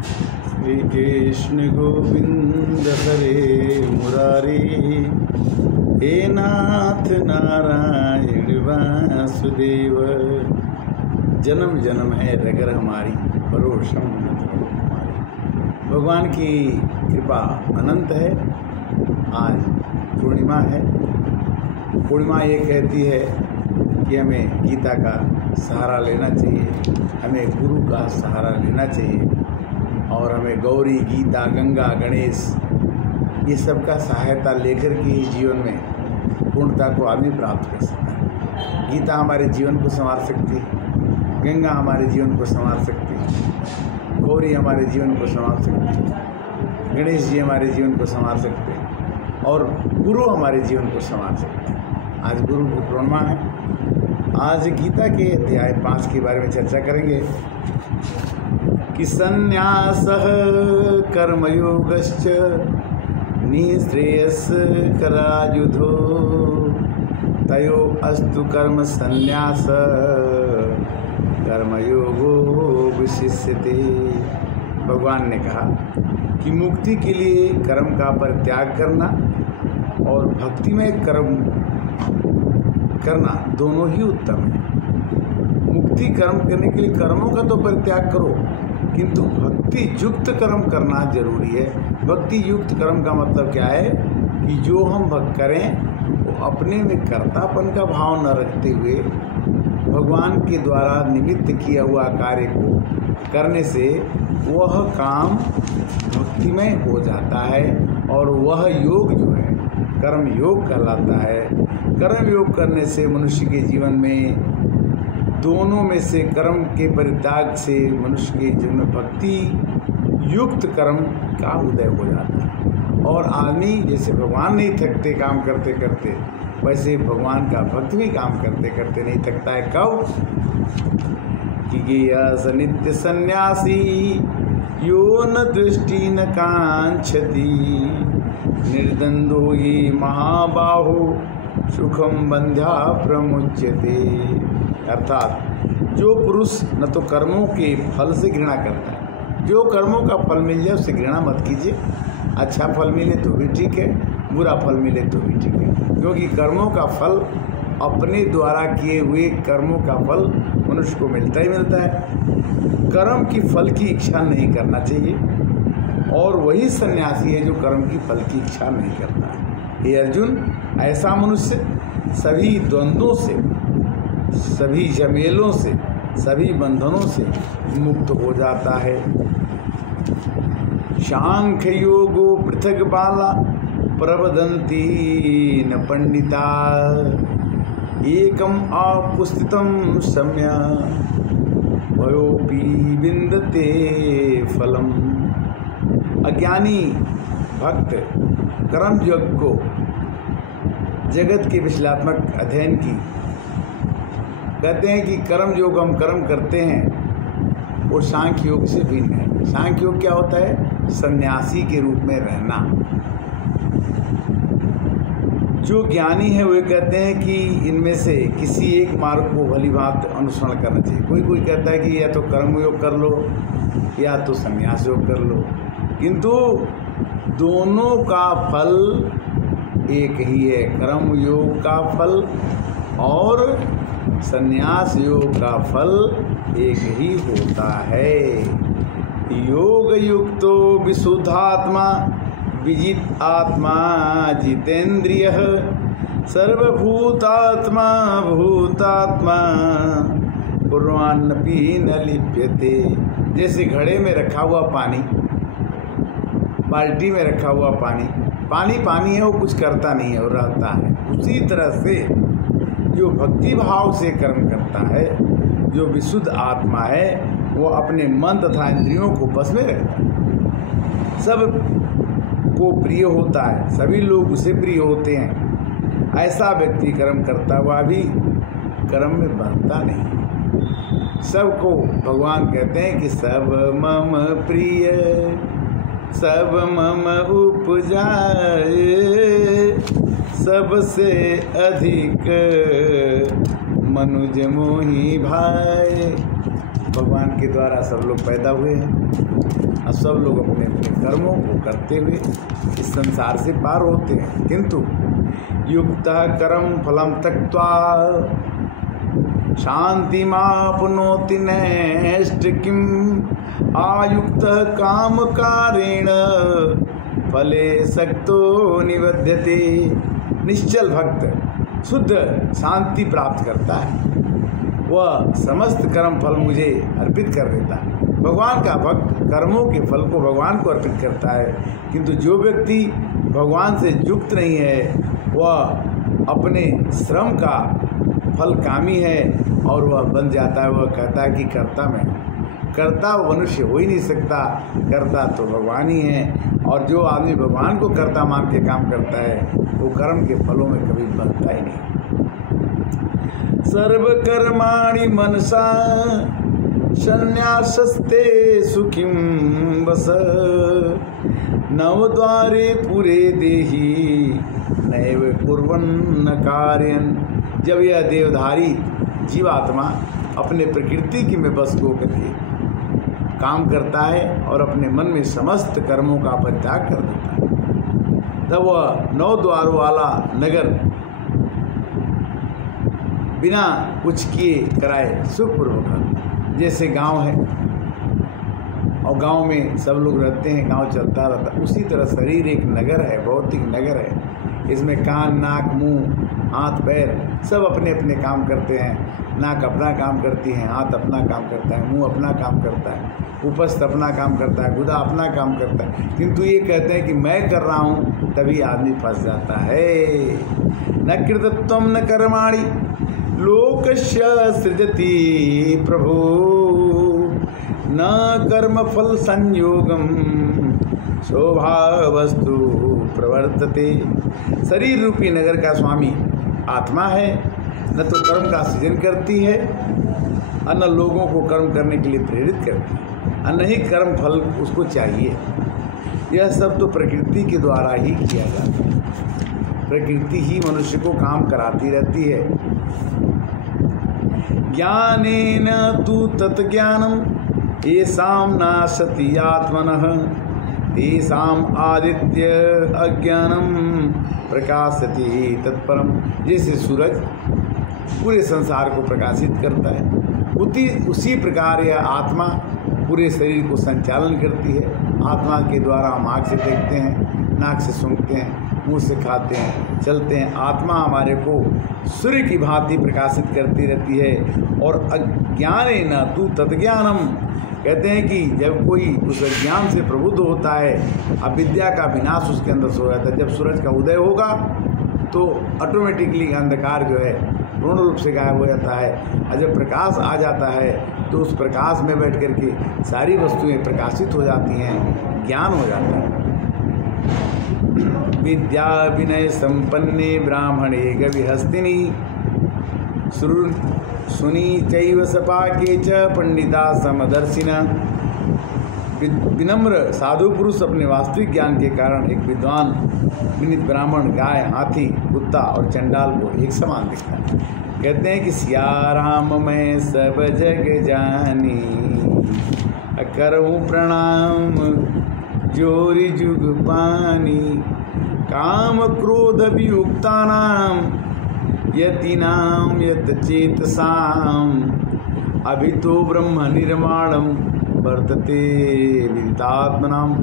श्री कृष्ण गोविंद हरे मुरारी, हे नाथ नारायण वासुदेव। जन्म जन्म है रगर हमारी, परोषम हमारी। भगवान की कृपा अनंत है। आज पूर्णिमा है। पूर्णिमा ये कहती है कि हमें गीता का सहारा लेना चाहिए, हमें गुरु का सहारा लेना चाहिए और हमें गौरी, गीता, गंगा, गणेश ये सब का सहायता लेकर के ही जीवन में पूर्णता को आदमी प्राप्त कर सकता है। गीता हमारे जीवन को संवार सकती है, गंगा हमारे जीवन को संवार सकती है, गौरी हमारे जीवन को संवार सकती है, गणेश जी हमारे जीवन को संवार सकते हैं और गुरु हमारे जीवन को संवार सकते हैं। आज गुरु की पूर्णिमा है। आज गीता के अध्याय 5 के बारे में चर्चा करेंगे कि संन्यासः कर्मयोगश्च निःश्रेयस करायुधो तयो अस्तु कर्म संन्यास कर्मयोगो विशिष्यते। भगवान ने कहा कि मुक्ति के लिए कर्म का परित्याग करना और भक्ति में कर्म करना दोनों ही उत्तम है। मुक्ति कर्म करने के लिए कर्मों का तो परित्याग करो, किंतु भक्ति युक्त कर्म करना जरूरी है। भक्ति युक्त कर्म का मतलब क्या है कि जो हम भक्त करें वो अपने में कर्तापन का भाव न रखते हुए भगवान के द्वारा निमित्त किया हुआ कार्य को करने से वह काम भक्तिमय हो जाता है और वह योग जो है कर्म योग कहलाता है। कर्म योग करने से मनुष्य के जीवन में दोनों में से कर्म के परित्याग से मनुष्य के जीवन में भक्ति युक्त कर्म का उदय हो जाता है और आदमी जैसे भगवान नहीं थकते काम करते करते, वैसे भगवान का भक्त भी काम करते करते नहीं थकता है। कब कि गेयस नित्य सन्यासी यो न दृष्टि न कांक्षति निर्द्वंद्वो ये महाबाहो सुखम बंध्या प्रमुच्यते। अर्थात जो पुरुष न तो कर्मों के फल से घृणा करता है, जो कर्मों का फल मिल जाए उससे घृणा मत कीजिए। अच्छा फल मिले तो भी ठीक है, बुरा फल मिले तो भी ठीक है, क्योंकि कर्मों का फल अपने द्वारा किए हुए कर्मों का फल मनुष्य को मिलता ही मिलता है। कर्म की फल की इच्छा नहीं करना चाहिए और वही सन्यासी है जो कर्म की फल की इच्छा नहीं करता है। हे अर्जुन, ऐसा मनुष्य सभी द्वंद्वों से, सभी झमेलों से, सभी बंधनों से मुक्त हो जाता है। सांख्य योगो पृथक बाला प्रवदन्ति न पंडिता एकम अपुस्थितम सम्य भयोपि विन्दते फलम। अज्ञानी भक्त कर्म योग को जगत के विश्लेषणात्मक अध्ययन की कहते हैं कि कर्म योग हम कर्म करते हैं और सांख्य योग से भिन्न है। सांख्य योग क्या होता है? सन्यासी के रूप में रहना। जो ज्ञानी है वे कहते हैं कि इनमें से किसी एक मार्ग को भली भांति अनुसरण करना चाहिए। कोई कोई कहता है कि या तो कर्म योग कर लो या तो संन्यास योग कर लो, किंतु दोनों का फल एक ही है। कर्म योग का फल और संन्यास योग का फल एक ही होता है। योग युक्तो विशुद्धात्मा विजित आत्मा जितेन्द्रिय सर्वभूतात्मा भूतात्मा कुर्वान्नपि न लिप्यते। जैसे घड़े में रखा हुआ पानी, बाल्टी में रखा हुआ पानी, पानी पानी है, वो कुछ करता नहीं है और रहता है। उसी तरह से जो भक्ति भाव से कर्म करता है, जो विशुद्ध आत्मा है, वो अपने मन तथा इंद्रियों को बस में रखता है। सब को प्रिय होता है, सभी लोग उसे प्रिय होते हैं। ऐसा व्यक्ति कर्म करता हुआ भी कर्म में बंधता नहीं। सबको भगवान कहते हैं कि सब मम प्रिय सब मम उपजाए सबसे अधिक मनुज मोहि भाई। भगवान के द्वारा सब लोग पैदा हुए हैं। और सब लोग अपने अपने कर्मों को करते हुए इस संसार से पार होते हैं। किंतु युक्तः कर्म फलम त्यक्त्वा शान्तिमाप्नोति नैष्ठिकीं आयुक्तः कामकारेण फले सक्तो निबध्यते। निश्चल भक्त शुद्ध शांति प्राप्त करता है, वह समस्त कर्म फल मुझे अर्पित कर देता है। भगवान का भक्त कर्मों के फल को भगवान को अर्पित करता है। किंतु जो व्यक्ति भगवान से युक्त नहीं है वह अपने श्रम का फल कामी है और वह बन जाता है। वह कहता है कि कर्ता मैं, कर्ता मनुष्य हो ही नहीं सकता, कर्ता तो भगवान ही है। और जो आदमी भगवान को कर्ता मान के काम करता है वो कर्म के फलों में कभी बनता ही नहीं। सर्व कर्माणि मनसा संन्यासस्ते सुखिं वस नवद्वारे पुरे देहि नैव कुर्वन्न कार्यं। जब यह देवधारी जीवात्मा अपने प्रकृति की में बस हो करके काम करता है और अपने मन में समस्त कर्मों का परित्याग कर देता है, तब वह 9 द्वारों वाला नगर बिना कुछ किए कराए सुखपूर्वक रहता है। जैसे गांव है और गांव में सब लोग रहते हैं, गांव चलता रहता है, उसी तरह शरीर एक नगर है, भौतिक नगर है। इसमें कान, नाक, मुंह, हाथ, पैर सब अपने अपने काम करते हैं। नाक अपना काम करती है, हाथ अपना काम करता है, मुंह अपना काम करता है, उपस्थ अपना काम करता है, गुदा अपना काम करता है। किंतु ये कहते हैं कि मैं कर रहा हूँ, तभी आदमी फंस जाता है। न कृतत्वं न कर्माणि लोकस्य सृजति प्रभु न कर्म फल संयोगम स्वभावस्तु प्रवर्तते। शरीर रूपी नगर का स्वामी आत्मा है, न तो कर्म का सृजन करती है और न लोगों को कर्म करने के लिए प्रेरित करती है और न ही कर्म फल उसको चाहिए। यह सब तो प्रकृति के द्वारा ही किया जाता है। प्रकृति ही मनुष्य को काम कराती रहती है। ज्ञानेन तु तत्ज्ञानम येषां नाशति आत्मनः तेषां आदित्य अज्ञानम प्रकाशति तत्परम। जैसे सूरज पूरे संसार को प्रकाशित करता है, उसी प्रकार यह आत्मा पूरे शरीर को संचालन करती है। आत्मा के द्वारा हम आँख से देखते हैं, नाक से सूंघते हैं, मुंह से खाते हैं, चलते हैं। आत्मा हमारे को सूर्य की भांति प्रकाशित करती रहती है। और अज्ञानेन तु तत्ज्ञानम, कहते हैं कि जब कोई उस ज्ञान से प्रबुद्ध होता है, अविद्या का विनाश उसके अंदर से हो जाता है। जब सूरज का उदय होगा तो ऑटोमेटिकली अंधकार जो है पूर्ण रूप से गायब हो जाता है, और जब प्रकाश आ जाता है तो उस प्रकाश में बैठ कर के सारी वस्तुएं प्रकाशित हो जाती हैं, ज्ञान हो जाता है। विद्या विनय संपन्ने ब्राह्मणे गविहस्तिनी सुनी चैव सपाके च पंडिता समदर्शिना। विनम्र साधु पुरुष अपने वास्तविक ज्ञान के कारण एक विद्वान विनीत ब्राह्मण, गाय, हाथी, कुत्ता और चंडाल को एक समान दिखता है। कहते हैं कि सिया राम मैं सब जग जानी करहूँ प्रणाम जोरी जुग पानी काम क्रोध वियुक्तानाम यतीनाम यत चेतसाम अभितो ब्रह्म निर्माणम वर्तते विदितात्मनाम।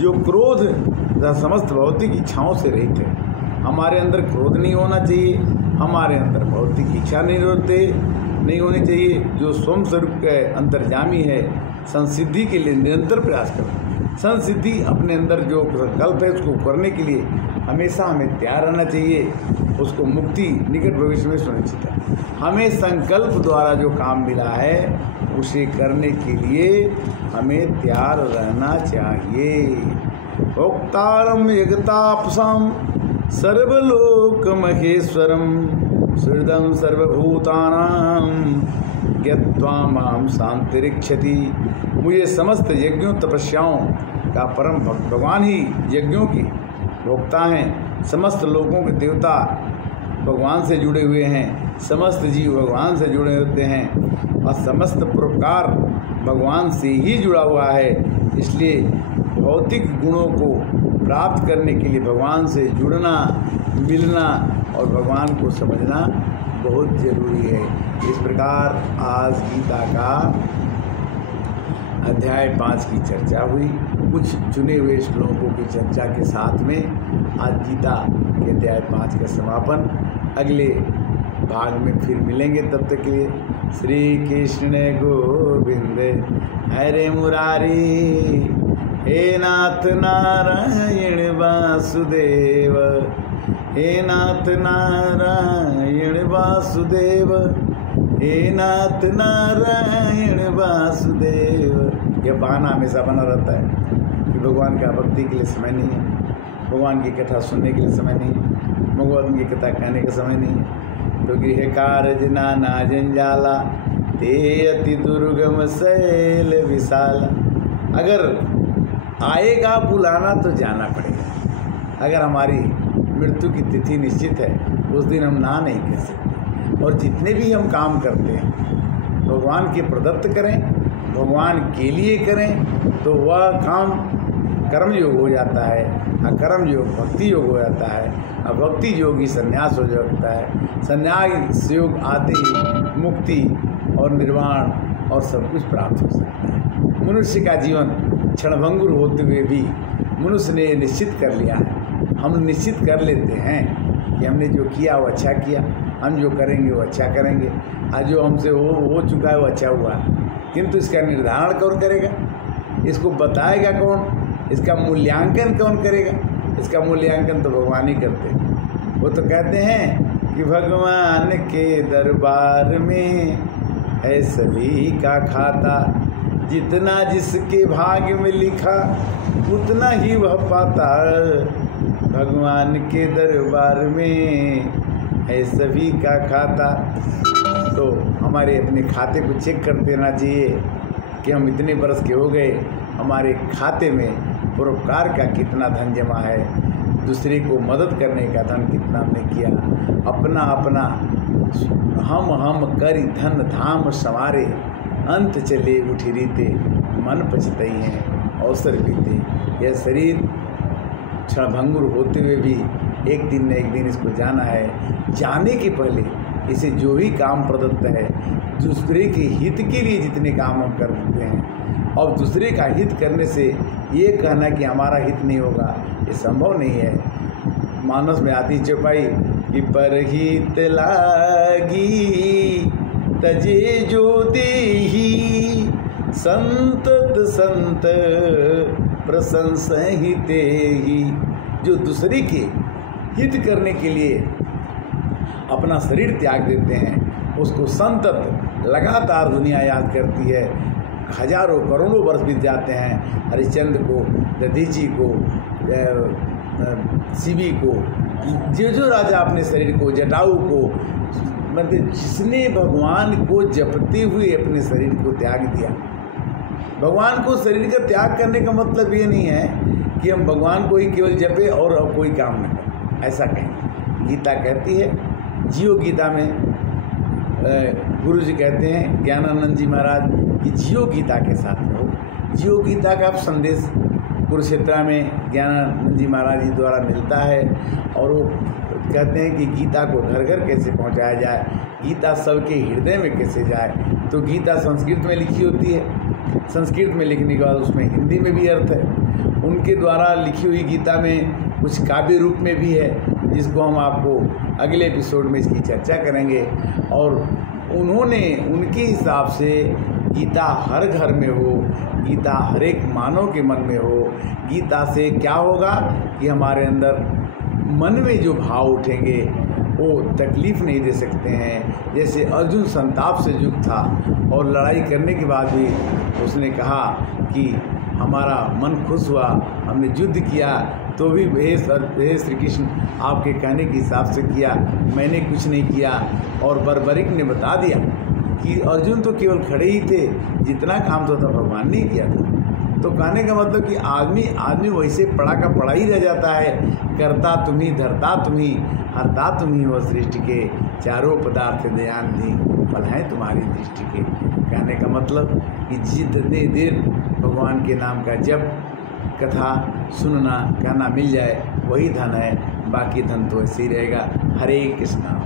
जो क्रोध तथा समस्त भौतिक इच्छाओं से रहित है, हमारे अंदर क्रोध नहीं होना चाहिए, हमारे अंदर भौतिक इच्छा नहीं होनी चाहिए। जो स्वयं स्वरूप के अंतर्जामी है, संसिद्धि के लिए निरंतर प्रयास करता है। संसिद्धि अपने अंदर जो संकल्प है उसको करने के लिए हमेशा हमें तैयार रहना चाहिए। उसको मुक्ति निकट भविष्य में सुनिश्चित है। हमें संकल्प द्वारा जो काम मिला है उसे करने के लिए हमें तैयार रहना चाहिए। भोक्तारम यगतापसाम सर्वलोक महेश्वरम सुहृदम सर्वभूतानाम ज्ञत्वा माम शांतिरिक्षति। मुझे समस्त यज्ञों तपस्याओं का परम भगवान ही यज्ञों की भोक्ता हैं। समस्त लोगों के देवता भगवान से जुड़े हुए हैं, समस्त जीव भगवान से जुड़े होते हैं। और समस्त परोपकार भगवान से ही जुड़ा हुआ है। इसलिए भौतिक गुणों को प्राप्त करने के लिए भगवान से जुड़ना, मिलना और भगवान को समझना बहुत जरूरी है। इस प्रकार आज गीता का अध्याय 5 की चर्चा हुई। कुछ चुने हुए श्लोकों की चर्चा के साथ में आज गीता के अध्याय 5 का समापन। अगले भाग में फिर मिलेंगे, तब तक के लिए श्री कृष्ण गोविंद हरे मुरारी, हे नाथ नारायण वासुदेव, हे नाथ नारायण वासुदेव, हे नाथ नारायण वासुदेव। यह बहाना हमेशा बना रहता है कि भगवान का भक्ति के लिए समय नहीं है, भगवान की कथा सुनने के लिए समय नहीं है, भगवान की कथा कहने का समय नहीं है। तो गृह कार्य नाना जंजाला, ते अति दुर्गम शैल विशाल। अगर आएगा बुलाना तो जाना पड़ेगा। अगर हमारी मृत्यु की तिथि निश्चित है उस दिन हम ना नहीं कर सकते। और जितने भी हम काम करते हैं भगवान के प्रदत्त करें, भगवान के लिए करें, तो वह काम कर्म योग हो जाता है, कर्म योग भक्ति योग हो जाता है, और भक्ति योग ही संन्यास हो जाता है। संन्यास योग आते ही मुक्ति और निर्वाण और सब कुछ प्राप्त हो सकता है। मनुष्य का जीवन क्षणभंगुर होते हुए भी मनुष्य ने निश्चित कर लिया है, हम निश्चित कर लेते हैं कि हमने जो किया वो अच्छा किया, हम जो करेंगे वो अच्छा करेंगे, आज जो हमसे हो चुका है वो अच्छा हुआ है। किंतु इसका निर्धारण कौन करेगा, इसको बताएगा कौन, इसका मूल्यांकन कौन करेगा? इसका मूल्यांकन तो भगवान ही करते हैं। वो तो कहते हैं कि भगवान के दरबार में है सभी का खाता, जितना जिसके भाग्य में लिखा उतना ही वह पाता। भगवान के दरबार में है सभी का खाता। तो हमारे अपने खाते को चेक कर देना चाहिए कि हम इतने बरस के हो गए, हमारे खाते में परोपकार का कितना धन जमा है, दूसरे को मदद करने का धन कितना हमने किया। अपना अपना हम करी धन धाम संवारे, अंत चले उठी रीते, मन पछतई हैं अवसर बीते। यह शरीर क्षणभंगुर होते हुए भी एक दिन न एक दिन इसको जाना है। जाने के पहले इसे जो भी काम प्रदत्त है, दूसरे के हित के लिए जितने काम हम कर देते हैं, और दूसरे का हित करने से ये कहना कि हमारा हित नहीं होगा, ये संभव नहीं है। मानस में आती चौपाई कि परहित लागी तजे जो देही, संतत संत प्रशंसहिते ही। जो दूसरे के हित करने के लिए अपना शरीर त्याग देते हैं, उसको संतत लगातार दुनिया याद करती है। हजारों करोड़ों वर्ष बीत जाते हैं, हरिश्चंद्र को, दधीची को, शिवी को, जो राजा अपने शरीर को, जटायु को, मतलब जिसने भगवान को जपते हुए अपने शरीर को त्याग दिया। भगवान को शरीर का त्याग करने का मतलब ये नहीं है कि हम भगवान को ही केवल जपे और अब कोई काम न करें, ऐसा कहें। गीता कहती है, जियो गीता में गुरु जी कहते हैं ज्ञानानंद जी महाराज कि जियो गीता के साथ रहो। जियो गीता का संदेश कुरुक्षेत्र में ज्ञानानंद जी महाराज जी द्वारा मिलता है, और वो कहते हैं कि गीता को घर घर कैसे पहुंचाया जाए, गीता सबके हृदय में कैसे जाए। तो गीता संस्कृत में लिखी होती है, संस्कृत में लिखने के बाद उसमें हिंदी में भी अर्थ है। उनके द्वारा लिखी हुई गीता में कुछ काव्य रूप में भी है, जिसको हम आपको अगले एपिसोड में इसकी चर्चा करेंगे। और उन्होंने उनके हिसाब से गीता हर घर में हो, गीता हर एक मानव के मन में हो। गीता से क्या होगा कि हमारे अंदर मन में जो भाव उठेंगे वो तकलीफ़ नहीं दे सकते हैं। जैसे अर्जुन संताप से युक्त था और लड़ाई करने के बाद भी उसने कहा कि हमारा मन खुश हुआ, हमने युद्ध किया, तो भी हे श्री कृष्ण आपके कहने के हिसाब से किया, मैंने कुछ नहीं किया। और बर्बरिक ने बता दिया कि अर्जुन तो केवल खड़े ही थे, जितना काम तो था भगवान ने किया था। तो कहने का मतलब कि आदमी वैसे पड़ा का पड़ा ही रह जाता है। करता तुम्ही, धरता तुम्ही, हरता तुम्ही, वो सृष्टि के चारों पदार्थ ध्यान दी। फल हैं तुम्हारी दृष्टि के। कहने का मतलब कि जितने देर भगवान के नाम का जप, कथा सुनना, कहना मिल जाए वही धन है, बाकी धन तो ऐसे ही रहेगा। हरे कृष्णा।